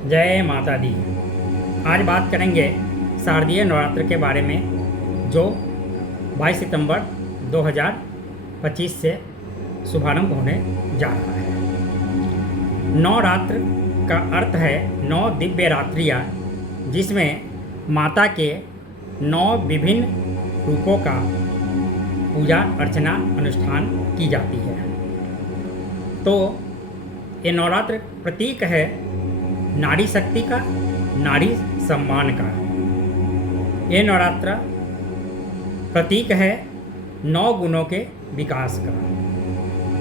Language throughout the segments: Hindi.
जय माता दी। आज बात करेंगे शारदीय नवरात्र के बारे में, जो 22 सितंबर 2025 से शुभारंभ होने जा रहा है। नवरात्र का अर्थ है 9 दिव्य रात्रियाँ, जिसमें माता के 9 विभिन्न रूपों का पूजा अर्चना अनुष्ठान की जाती है। तो ये नवरात्र प्रतीक है नारी शक्ति का, नारी सम्मान का। ये नवरात्र प्रतीक है 9 गुणों के विकास का।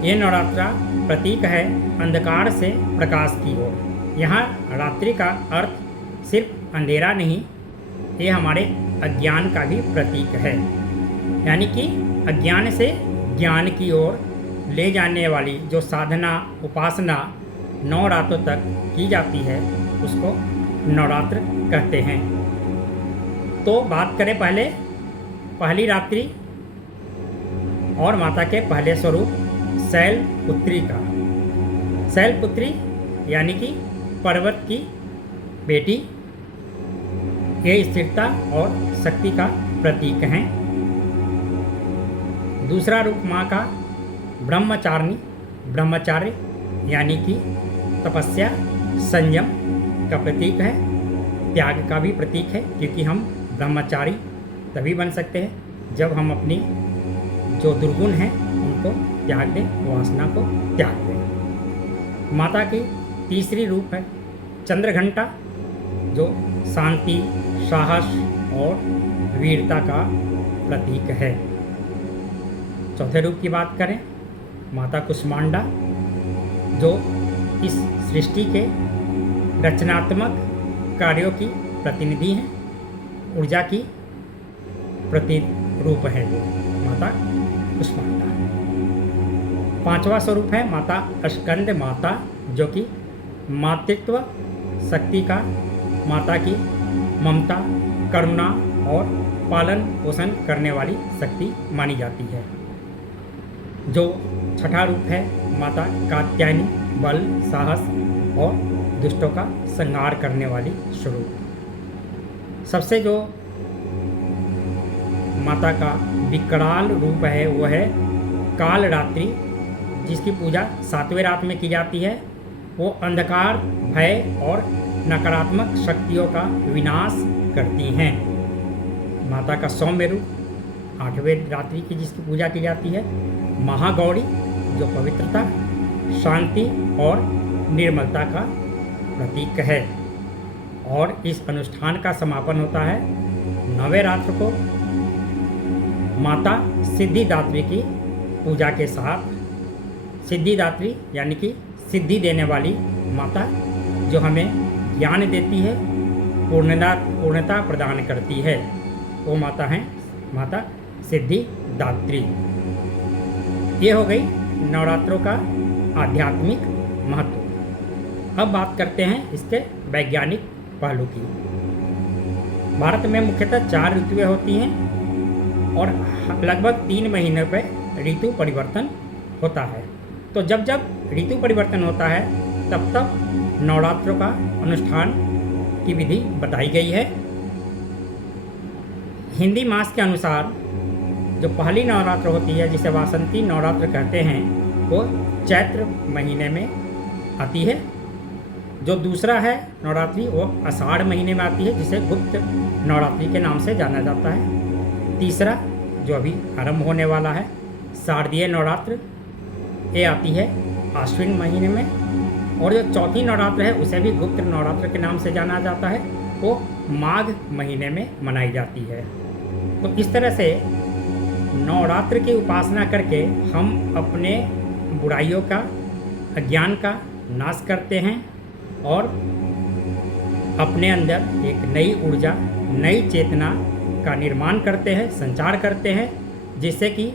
ये नवरात्र प्रतीक है अंधकार से प्रकाश की ओर। यहाँ रात्रि का अर्थ सिर्फ अंधेरा नहीं, ये हमारे अज्ञान का भी प्रतीक है। यानी कि अज्ञान से ज्ञान की ओर ले जाने वाली जो साधना उपासना 9 रातों तक की जाती है, उसको नवरात्र कहते हैं। तो बात करें पहले पहली रात्रि और माता के पहले स्वरूप शैलपुत्री का। शैलपुत्री यानी कि पर्वत की बेटी, ये स्थिरता और शक्ति का प्रतीक हैं। दूसरा रूप माँ का ब्रह्मचारिणी, ब्रह्मचार्य यानी कि तपस्या संयम का प्रतीक है, त्याग का भी प्रतीक है, क्योंकि हम ब्रह्मचारी तभी बन सकते हैं जब हम अपनी जो दुर्गुण हैं उनको त्याग दें, वासना को त्याग दें। माता की तीसरी रूप है चंद्रघंटा, जो शांति साहस और वीरता का प्रतीक है। चौथे रूप की बात करें माता कुष्मांडा, जो इस सृष्टि के रचनात्मक कार्यों की प्रतिनिधि हैं, ऊर्जा की प्रतिरूप है वो माता कुष्मांडा। पांचवा स्वरूप है माता स्कंद माता, जो कि मातृत्व शक्ति का, माता की ममता करुणा और पालन पोषण करने वाली शक्ति मानी जाती है। जो छठा रूप है माता कात्यायनी, बल साहस और दुष्टों का संहार करने वाली स्वरूप। सबसे जो माता का विकराल रूप है वो है काल रात्रि, जिसकी पूजा 7वें रात में की जाती है। वो अंधकार भय और नकारात्मक शक्तियों का विनाश करती हैं। माता का सौम्य रूप 8वें रात्रि की जिसकी पूजा की जाती है महागौरी, जो पवित्रता शांति और निर्मलता का प्रतीक है। और इस अनुष्ठान का समापन होता है 9वें रात्र को माता सिद्धिदात्री की पूजा के साथ। सिद्धिदात्री यानी कि सिद्धि देने वाली माता, जो हमें ज्ञान देती है, पूर्णता प्रदान करती है, वो माता हैं माता सिद्धिदात्री। ये हो गई नवरात्रों का आध्यात्मिक महत्व। अब बात करते हैं इसके वैज्ञानिक पहलू की। भारत में मुख्यतः 4 ऋतुएं होती हैं और लगभग 3 महीने पर ऋतु परिवर्तन होता है। तो जब जब ऋतु परिवर्तन होता है तब तब नवरात्रों का अनुष्ठान की विधि बताई गई है। हिंदी मास के अनुसार जो पहली नवरात्र होती है, जिसे वासंती नवरात्र कहते हैं, वो चैत्र महीने में आती है। जो दूसरा है नवरात्रि, वो आषाढ़ महीने में आती है, जिसे गुप्त नवरात्रि के नाम से जाना जाता है। तीसरा जो अभी आरंभ होने वाला है शारदीय नवरात्र, ये आती है आश्विन महीने में। और जो चौथी नवरात्र है उसे भी गुप्त नवरात्र के नाम से जाना जाता है, वो माघ महीने में मनाई जाती है। तो इस तरह से नवरात्र की उपासना करके हम अपने बुराइयों का, अज्ञान का नाश करते हैं और अपने अंदर एक नई ऊर्जा, नई चेतना का निर्माण करते हैं, संचार करते हैं, जिससे कि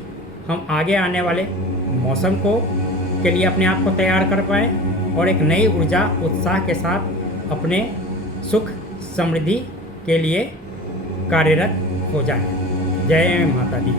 हम आगे आने वाले मौसम के लिए अपने आप को तैयार कर पाएँ और एक नई ऊर्जा उत्साह के साथ अपने सुख समृद्धि के लिए कार्यरत हो जाएं। जय माता दी।